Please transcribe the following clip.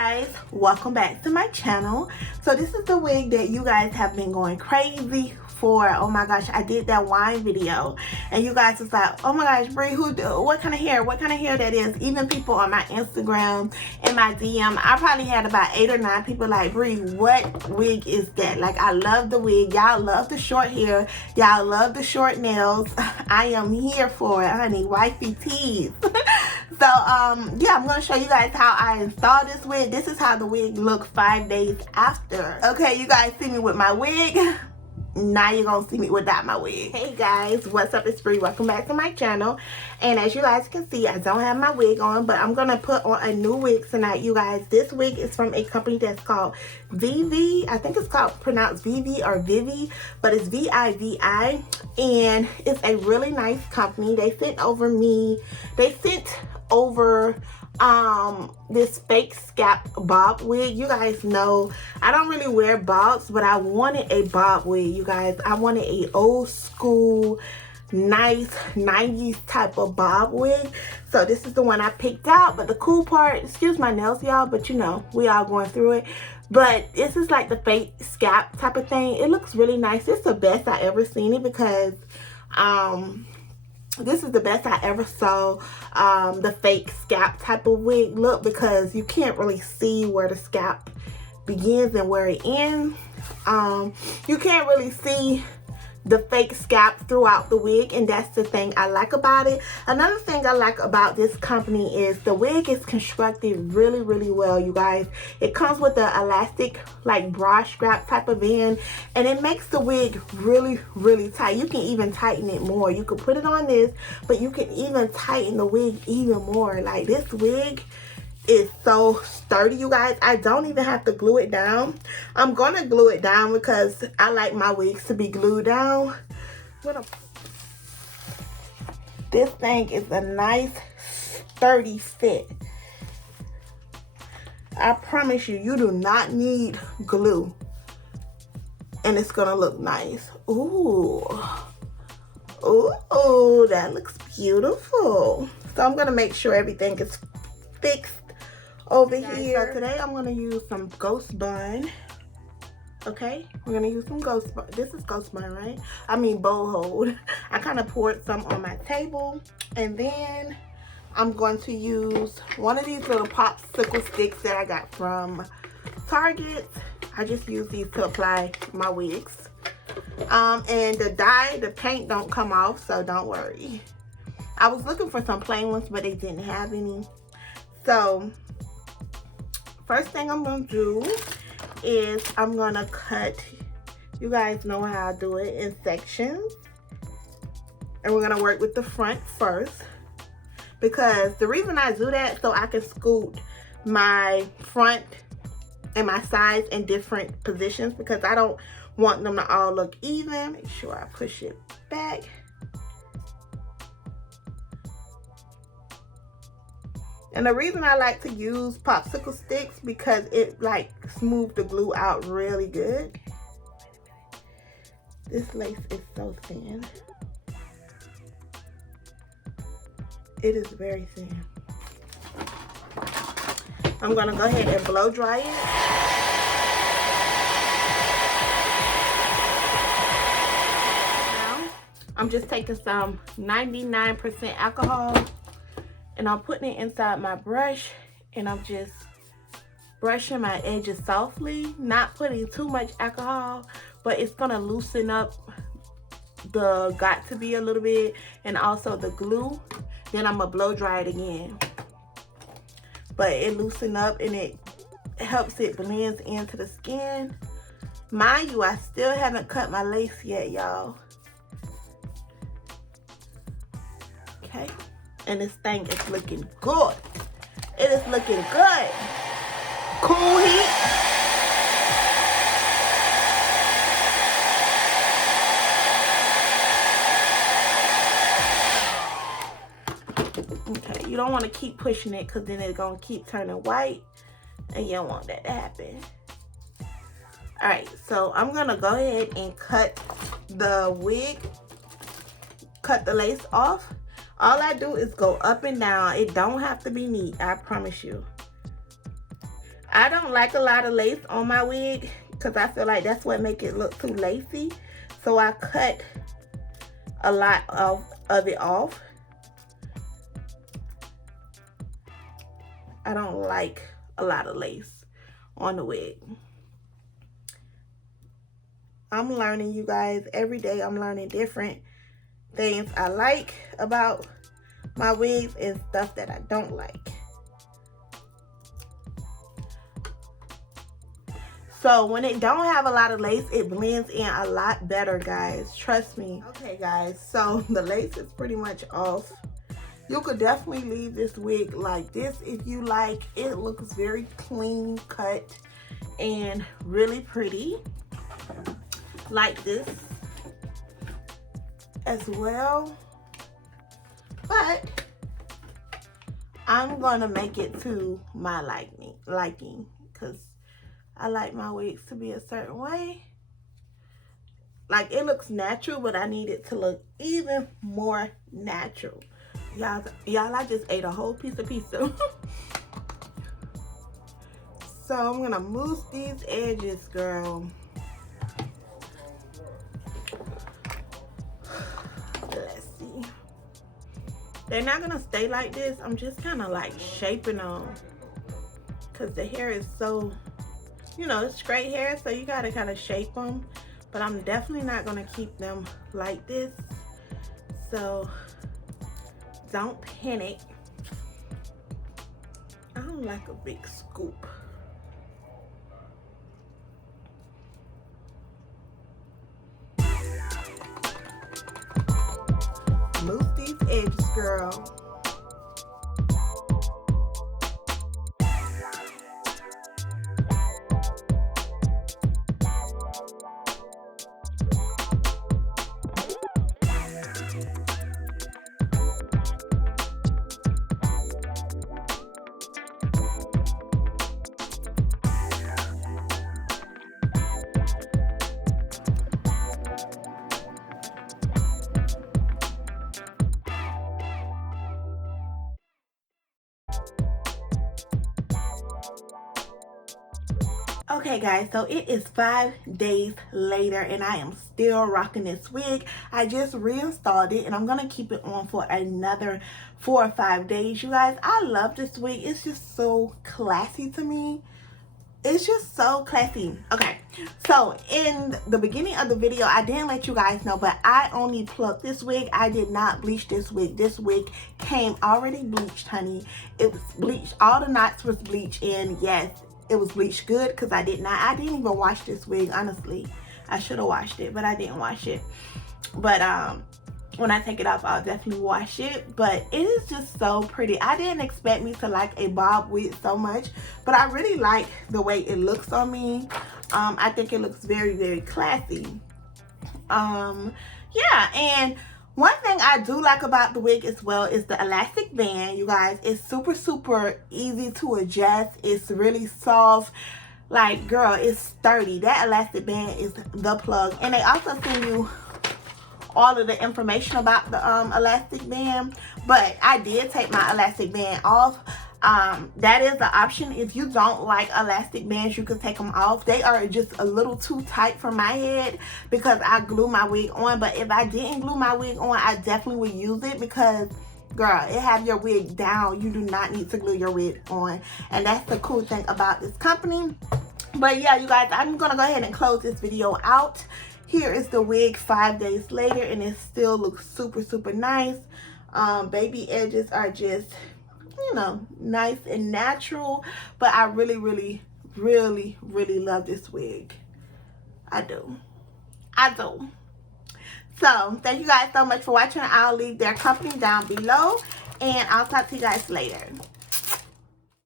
guys, welcome back to my channel. So this is the wig that you guys have been going crazy for. Oh my gosh, I did that wine video and you guys was like, oh my gosh, Bree, what kind of hair that is. Even people on my Instagram and my DM, I probably had about 8 or 9 people like, Bree, what wig is that? Like, I love the wig. Y'all love the short hair, y'all love the short nails. I am here for it, honey. Wifey tease. So yeah, I'm gonna show you guys how I installed this wig. This is how the wig looked 5 days after. Okay, you guys see me with my wig. Now you're gonna see me without my wig. Hey guys, what's up? It's Bree. Welcome back to my channel. And as you guys can see, I don't have my wig on, but I'm gonna put on a new wig tonight, you guys. This wig is from a company that's called Vivi. I think it's pronounced Vivi or Vivi, but it's V-I-V-I. And it's a really nice company. They sent over this fake scalp bob wig. You guys know I don't really wear bobs, but I wanted a bob wig, you guys. I wanted a old school nice 90s type of bob wig. So this is the one I picked out. But the cool part, excuse my nails y'all, but you know, we all going through it. But this is like the fake scalp type of thing. It looks really nice. It's the best I ever seen it because this is the best I ever saw the fake scalp type of wig look, because you can't really see where the scalp begins and where it ends. You can't really see the fake scalp throughout the wig, and that's the thing I like about it. Another thing I like about this company is the wig is constructed really, really well, you guys. It comes with the elastic like bra strap type of end, and it makes the wig really, really tight. You can even tighten it more. You can put it on this, but you can even tighten the wig even more. Like, this wig is so sturdy, you guys. I don't even have to glue it down. I'm gonna glue it down because I like my wigs to be glued down. This thing is a nice sturdy fit. I promise you, you do not need glue and it's gonna look nice. Ooh, ooh, that looks beautiful. So I'm gonna make sure everything is fixed over here. So today I'm gonna use some ghost bun. Okay, we're gonna use some ghost bun. This is ghost bun, right? I mean bow hold. I kind of poured some on my table, and then I'm going to use one of these little popsicle sticks that I got from Target. I just use these to apply my wigs. And the paint don't come off, so don't worry. I was looking for some plain ones, but they didn't have any. So first thing I'm gonna do is I'm gonna cut, you guys know how I do it, in sections. And we're gonna work with the front first, because the reason I do that, so I can scoot my front and my sides in different positions, because I don't want them to all look even. Make sure I push it back. And the reason I like to use popsicle sticks, because it like smooth the glue out really good. This lace is so thin. It is very thin. I'm gonna go ahead and blow dry it. Now, I'm just taking some 99% alcohol, and I'm putting it inside my brush, and I'm just brushing my edges softly, not putting too much alcohol, but it's gonna loosen up the got-to-be a little bit, and also the glue. Then I'm gonna blow dry it again. But it loosens up and it helps it blends into the skin. Mind you, I still haven't cut my lace yet, y'all. Okay. And this thing is looking good. It is looking good. Cool heat. Okay, you don't want to keep pushing it, because then it's going to keep turning white, and you don't want that to happen. Alright, so I'm going to go ahead and cut the wig, cut the lace off. All I do is go up and down. It don't have to be neat, I promise you. I don't like a lot of lace on my wig because I feel like that's what makes it look too lacy. So I cut a lot of it off. I don't like a lot of lace on the wig. I'm learning, you guys. Every day I'm learning different things I like about my wigs and stuff that I don't like. So when it don't have a lot of lace, it blends in a lot better, guys. Trust me. Okay, guys, so the lace is pretty much off. You could definitely leave this wig like this if you like. It looks very clean cut and really pretty. Like this as well. But I'm gonna make it to my liking because I like my wigs to be a certain way. Like, it looks natural, but I need it to look even more natural. Y'all, I just ate a whole piece of pizza. So I'm gonna mousse these edges, girl. Let's see. They're not gonna stay like this. I'm just kind of like shaping them because the hair is so, you know, it's straight hair, so you gotta kind of shape them. But I'm definitely not gonna keep them like this, so don't panic. I don't like a big scoop. Mousse these edges, girl. Okay guys, so it is 5 days later and I am still rocking this wig. I just reinstalled it and I'm gonna keep it on for another 4 or 5 days. You guys, I love this wig. It's just so classy to me. It's just so classy. Okay, so in the beginning of the video, I didn't let you guys know, but I only plucked this wig. I did not bleach this wig. This wig came already bleached, honey. It was bleached. All the knots was bleached, and yes, it was bleached good because I didn't even wash this wig, honestly. I should have washed it, but I didn't wash it. But when I take it off, I'll definitely wash it. But it is just so pretty. I didn't expect me to like a bob wig so much, but I really like the way it looks on me. I think it looks very, very classy. Yeah, and one thing I do like about the wig as well is the elastic band, you guys. It's super, super easy to adjust. It's really soft. Like, girl, it's sturdy. That elastic band is the plug. And they also send you all of the information about the elastic band. But I did take my elastic band off. That is the option. If you don't like elastic bands, you can take them off. They are just a little too tight for my head because I glue my wig on. But if I didn't glue my wig on, I definitely would use it because, girl, it have your wig down. You do not need to glue your wig on. And that's the cool thing about this company. But yeah, you guys, I'm gonna go ahead and close this video out. Here is the wig 5 days later, and it still looks super, super nice. Baby edges are just, you know, nice and natural, but I really, really, really, really love this wig. I do. So thank you guys so much for watching. I'll leave their company down below, and I'll talk to you guys later.